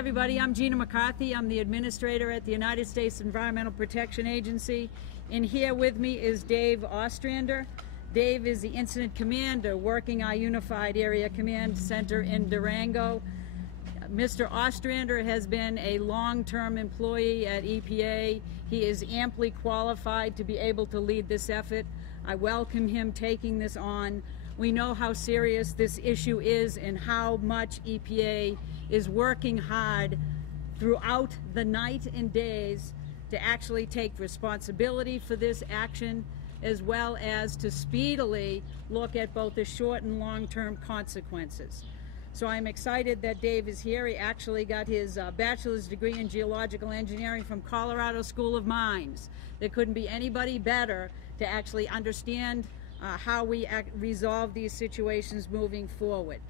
everybody, I'm Gina McCarthy. I'm the administrator at the United States Environmental Protection Agency, and here with me is Dave Ostrander. Dave is the incident commander working our Unified Area Command Center in Durango. Mr. Ostrander has been a long-term employee at EPA. He is amply qualified to be able to lead this effort. I welcome him taking this on. We know how serious this issue is and how much EPA is working hard throughout the night and days to actually take responsibility for this action, as well as to speedily look at both the short and long-term consequences. So I'm excited that Dave is here. He actually got his bachelor's degree in geological engineering from Colorado School of Mines. There couldn't be anybody better to actually understand how we resolve these situations moving forward.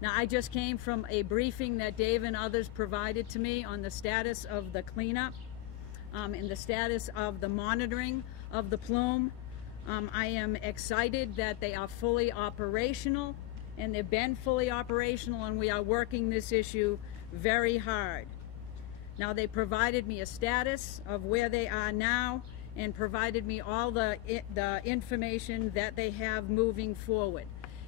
Now, I just came from a briefing that Dave and others provided to me on the status of the cleanup and the status of the monitoring of the plume. I am excited that they are fully operational, and they've been fully operational, and we are working this issue very hard. Now, they provided me a status of where they are now and provided me all the information that they have moving forward.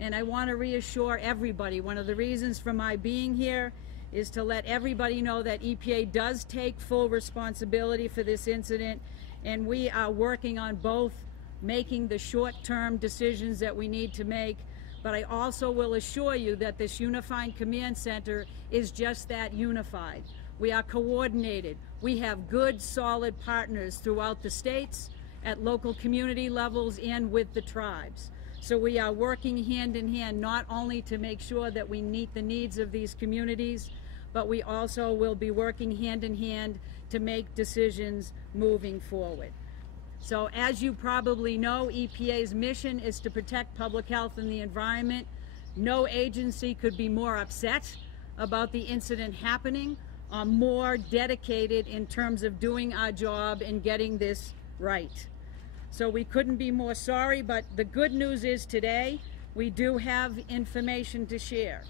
And I want to reassure everybody, one of the reasons for my being here is to let everybody know that EPA does take full responsibility for this incident, and we are working on both making the short-term decisions that we need to make, but I also will assure you that this Unified Command Center is just that, unified. We are coordinated. We have good, solid partners throughout the states, at local community levels, and with the tribes. So we are working hand in hand, not only to make sure that we meet the needs of these communities, but we also will be working hand in hand to make decisions moving forward. So as you probably know, EPA's mission is to protect public health and the environment. No agency could be more upset about the incident happening, or more dedicated in terms of doing our job and getting this right. So we couldn't be more sorry, but the good news is today we do have information to share.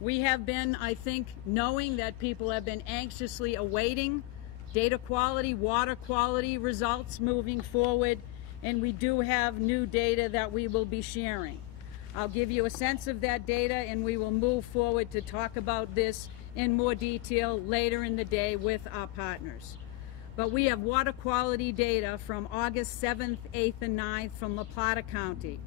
We have been, I think, knowing that people have been anxiously awaiting data quality, water quality results moving forward, and we do have new data that we will be sharing. I'll give you a sense of that data, and we will move forward to talk about this in more detail later in the day with our partners. But we have water quality data from August 7th, 8th, and 9th from La Plata County,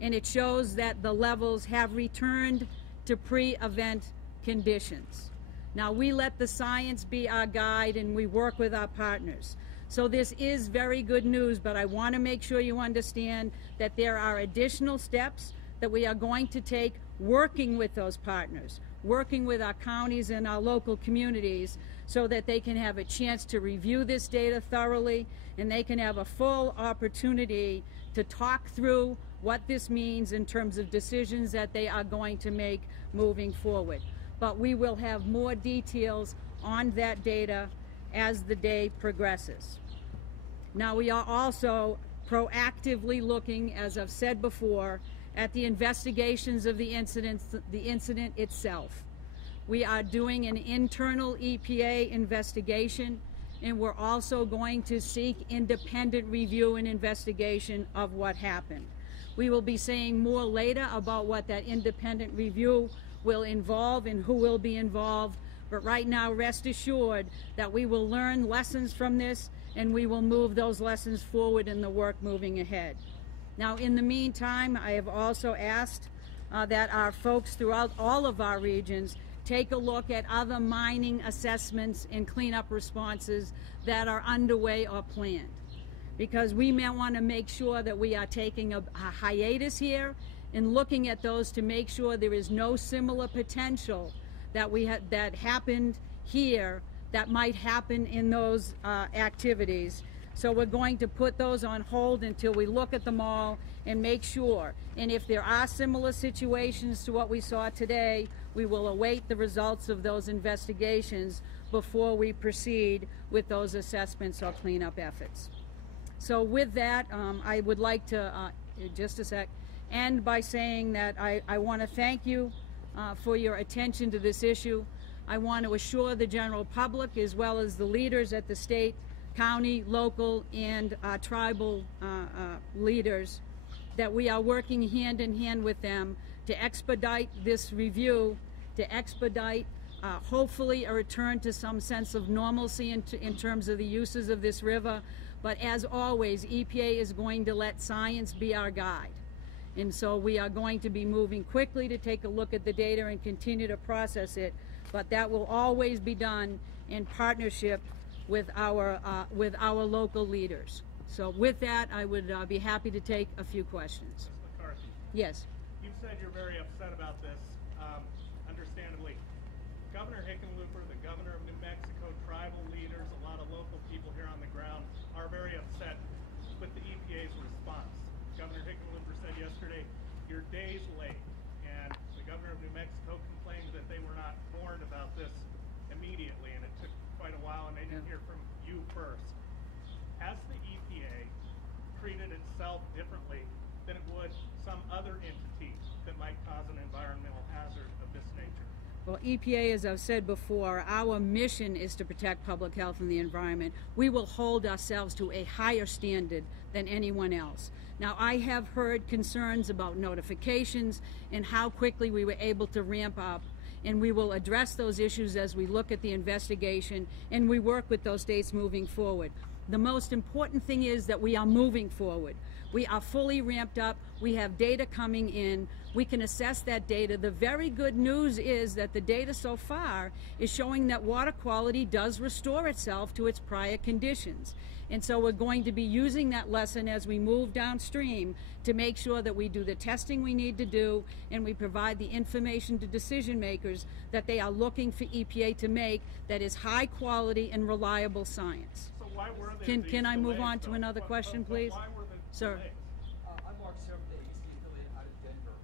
and it shows that the levels have returned to pre-event conditions. Now, we let the science be our guide, and we work with our partners. So this is very good news, but I want to make sure you understand that there are additional steps that we are going to take working with those partners, working with our counties and our local communities, so that they can have a chance to review this data thoroughly, and they can have a full opportunity to talk through what this means in terms of decisions that they are going to make moving forward. But we will have more details on that data as the day progresses. Now, we are also proactively looking, as I've said before, at the investigations of the incident itself. We are doing an internal EPA investigation, and we're also going to seek independent review and investigation of what happened. We will be saying more later about what that independent review will involve and who will be involved, but right now, rest assured that we will learn lessons from this, and we will move those lessons forward in the work moving ahead. Now, in the meantime, I have also asked that our folks throughout all of our regions take a look at other mining assessments and cleanup responses that are underway or planned, because we may want to make sure that we are taking a hiatus here and looking at those to make sure there is no similar potential that happened here that might happen in those activities. So we're going to put those on hold until we look at them all and make sure. And if there are similar situations to what we saw today, we will await the results of those investigations before we proceed with those assessments or cleanup efforts. So with that, I would like to, end by saying that I want to thank you for your attention to this issue. I want to assure the general public, as well as the leaders at the state, county, local, and tribal leaders, that we are working hand in hand with them to expedite this review, to expedite hopefully a return to some sense of normalcy in terms of the uses of this river. But as always, EPA is going to let science be our guide. And so we are going to be moving quickly to take a look at the data and continue to process it. But that will always be done in partnership with our local leaders. So with that, I would be happy to take a few questions. Ms. McCarthy. Yes. You've said you're very upset about this, understandably. Governor Hickenlooper, the governor of New Mexico, tribal leaders, a lot of local people here on the ground are very upset with the EPA's response. Governor Hickenlooper said yesterday, you're days late, and the governor of New Mexico complained that they were not warned about this immediately, and it took quite a while, and they didn't hear from you first. Has the EPA treated itself differently than it would some other entity that might cause an environmental hazard of this nature? Well, EPA, as I've said before, our mission is to protect public health and the environment. We will hold ourselves to a higher standard than anyone else. Now, I have heard concerns about notifications and how quickly we were able to ramp up, and we will address those issues as we look at the investigation and we work with those states moving forward. The most important thing is that we are moving forward. We are fully ramped up. We have data coming in. We can assess that data. The very good news is that the data so far is showing that water quality does restore itself to its prior conditions. And so we're going to be using that lesson as we move downstream to make sure that we do the testing we need to do and we provide the information to decision makers that they are looking for EPA to make that is high quality and reliable science. So why were there Can I move delays, on to though? another question, please? Why were the Sir. delays? I'm Mark Serp, the AC affiliate out of Denver.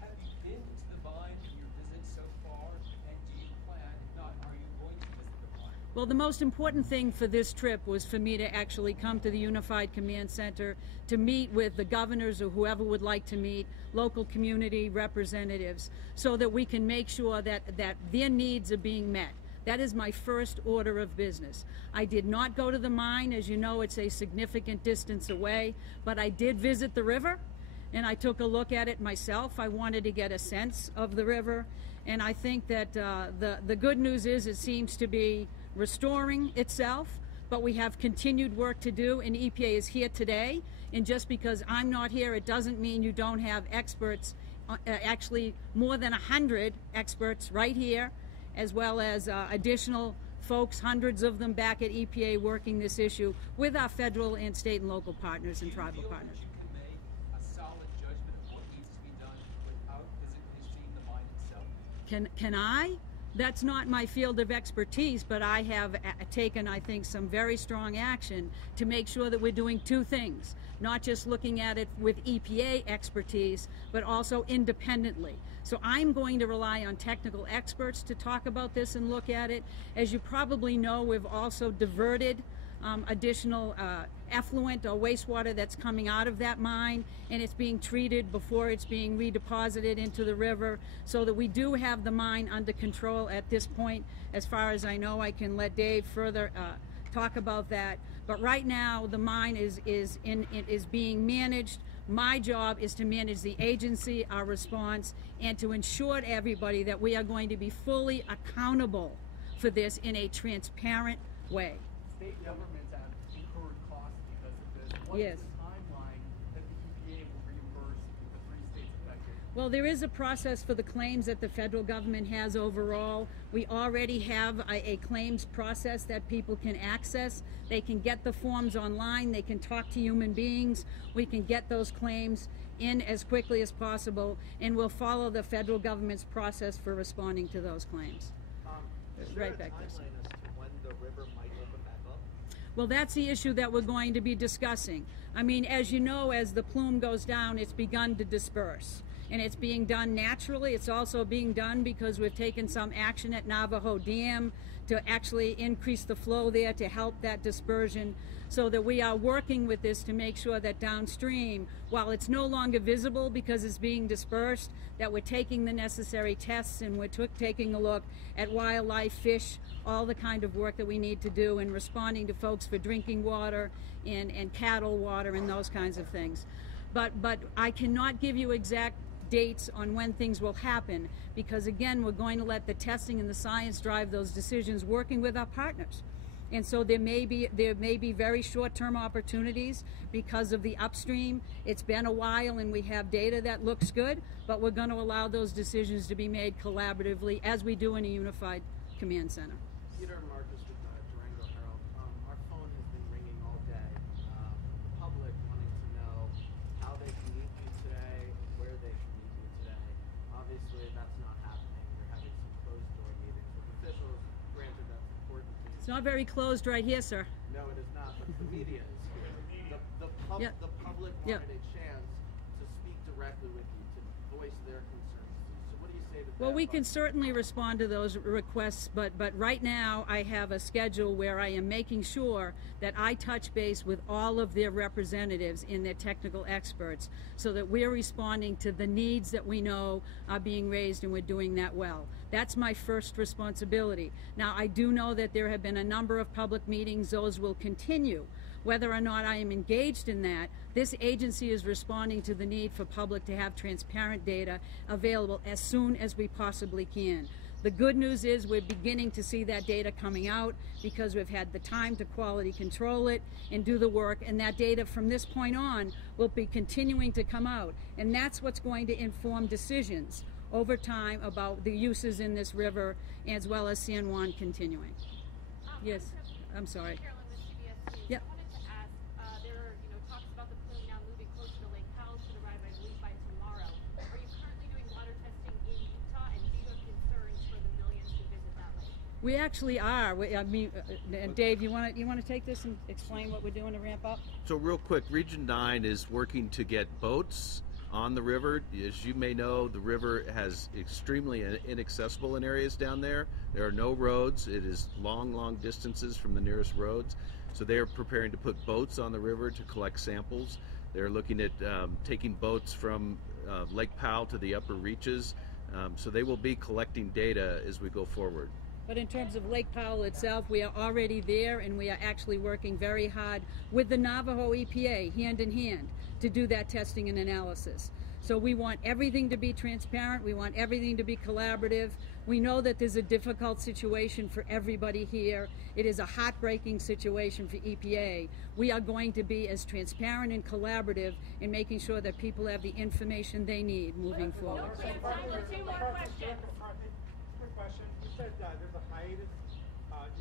Have you been to the mine in your visit so far, and do you plan, if not, are you going to visit the mine? Well, the most important thing for this trip was for me to actually come to the Unified Command Center to meet with the governors or whoever would like to meet, local community representatives, so that we can make sure that their needs are being met. That is my first order of business. I did not go to the mine. As you know, it's a significant distance away, but I did visit the river, and I took a look at it myself. I wanted to get a sense of the river, and I think that the good news is it seems to be restoring itself, but we have continued work to do, and EPA is here today, and just because I'm not here, it doesn't mean you don't have experts, actually more than 100 experts right here, as well as additional folks, hundreds of them back at EPA working this issue with our federal and state and local partners and tribal partners. Do you feel that you can make a solid judgment of what needs to be done without physically seeing the mine itself? Can I? That's not my field of expertise, but I have taken, I think, some very strong action to make sure that we're doing two things, not just looking at it with EPA expertise, but also independently. So I'm going to rely on technical experts to talk about this and look at it. As you probably know, we've also diverted additional effluent or wastewater that's coming out of that mine, and it's being treated before it's being redeposited into the river, so that we do have the mine under control at this point. As far as I know, I can let Dave further talk about that. But right now, the mine is being managed. My job is to manage the agency, our response, and to ensure to everybody that we are going to be fully accountable for this in a transparent way. State governments have incurred costs because of this. What Yes. is the timeline that the EPA will reimburse the 3 states affected? Well, there is a process for the claims that the federal government has overall. We already have a claims process that people can access. They can get the forms online. They can talk to human beings. We can get those claims in as quickly as possible, and we'll follow the federal government's process for responding to those claims. Is there Right a back there, sir. timeline as to when the river might open back up? Well, that's the issue that we're going to be discussing. I mean, as you know, as the plume goes down, it's begun to disperse. and it's being done naturally. It's also being done because we've taken some action at Navajo Dam to actually increase the flow there to help that dispersion, so that we are working with this to make sure that downstream, while it's no longer visible because it's being dispersed, that we're taking the necessary tests and we're taking a look at wildlife, fish, all the kind of work that we need to do in responding to folks for drinking water and cattle water and those kinds of things. But I cannot give you exact dates on when things will happen, because again, we're going to let the testing and the science drive those decisions, working with our partners. And so there may be very short-term opportunities because of the upstream. It's been a while and we have data that looks good, but we're going to allow those decisions to be made collaboratively as we do in a unified command center. Peter Marcus with Durango Herald. Our phone has been ringing all day. The public wanting to know how they can meet you today and where they can meet you today. Obviously, that's not happening. You're having some closed-door meetings with officials. Granted, that's important to you. It's not very closed right here, sir. No, it is not, but the media is here. The Yeah. public Yeah. wanted a chance to speak directly with you, to voice their concerns to you. So what do you say to that? Well, we can about- certainly respond to those requests, but right now I have a schedule where I am making sure that I touch base with all of their representatives and their technical experts, so that we're responding to the needs that we know are being raised, and we're doing that well. That's my first responsibility. Now, I do know that there have been a number of public meetings. Those will continue. Whether or not I am engaged in that, this agency is responding to the need for public to have transparent data available as soon as we possibly can. The good news is we're beginning to see that data coming out because we've had the time to quality control it and do the work, and that data from this point on will be continuing to come out. And that's what's going to inform decisions over time about the uses in this river, as well as San Juan continuing. Yes, I'm sorry. Carolyn with CBS News. Yep. I wanted to ask, there are talks about the plume now moving closer to Lake Powell, should arrive, I believe, by tomorrow. Are you currently doing water testing in Utah, and do you have concerns for the millions who visit that lake? We actually are. And Dave, you want to take this and explain what we're doing to ramp up? So real quick, Region 9 is working to get boats on the river. As you may know, the river has extremely inaccessible in areas down there. There are no roads. It is long distances from the nearest roads. So they are preparing to put boats on the river to collect samples. They're looking at taking boats from Lake Powell to the upper reaches. So they will be collecting data as we go forward. But in terms of Lake Powell itself, we are already there, and we are actually working very hard with the Navajo EPA, hand in hand, to do that testing and analysis. So we want everything to be transparent. We want everything to be collaborative. We know that there's a difficult situation for everybody here. It is a heartbreaking situation for EPA. We are going to be as transparent and collaborative in making sure that people have the information they need moving forward. We have time for 2 more questions. Quick question. You said there's a hiatus.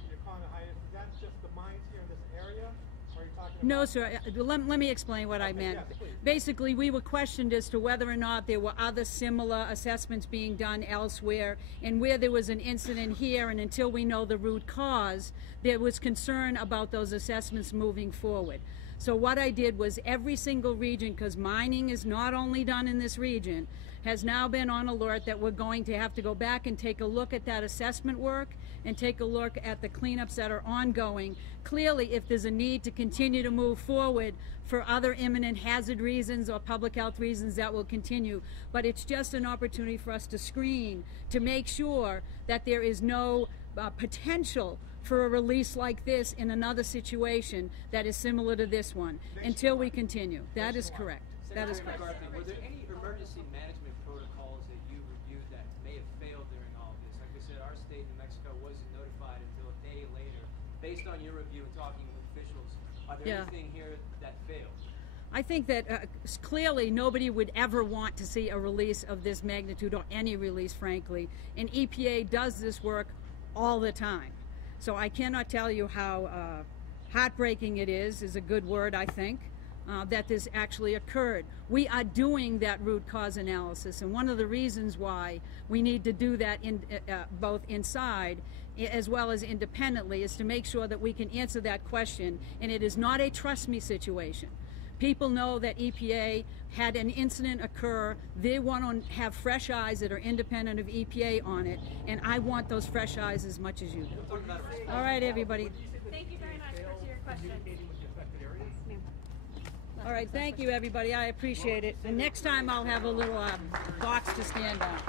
You're calling a hiatus. Is that just the mines here in this area? Or are you talking about? No, sir. Let me explain what I meant. yes, please. Basically, we were questioned as to whether or not there were other similar assessments being done elsewhere, and where there was an incident here, and until we know the root cause, there was concern about those assessments moving forward. So what I did was every single region, because mining is not only done in this region, has now been on alert that we're going to have to go back and take a look at that assessment work and take a look at the cleanups that are ongoing. Clearly, if there's a need to continue to move forward for other imminent hazard reasons or public health reasons, that will continue. But it's just an opportunity for us to screen, to make sure that there is no potential for a release like this in another situation that is similar to this one until we continue. That is correct. That is correct. McCarthy, were there any emergency management protocols that you reviewed that may have failed during all of this? Like I said, our state, New Mexico, wasn't notified until a day later. Based on your review and talking with officials, are there anything here that failed? I think that clearly nobody would ever want to see a release of this magnitude, or any release, frankly. And EPA does this work all the time. So I cannot tell you how heartbreaking it is a good word, I think, that this actually occurred. We are doing that root cause analysis, and one of the reasons why we need to do that both inside as well as independently is to make sure that we can answer that question, and it is not a trust me situation. People know that EPA had an incident occur. They want to have fresh eyes that are independent of EPA on it, and I want those fresh eyes as much as you do. All right, everybody. Thank you very much for your questions. All right, thank you, everybody. I appreciate it. And next time I'll have a little box to stand on.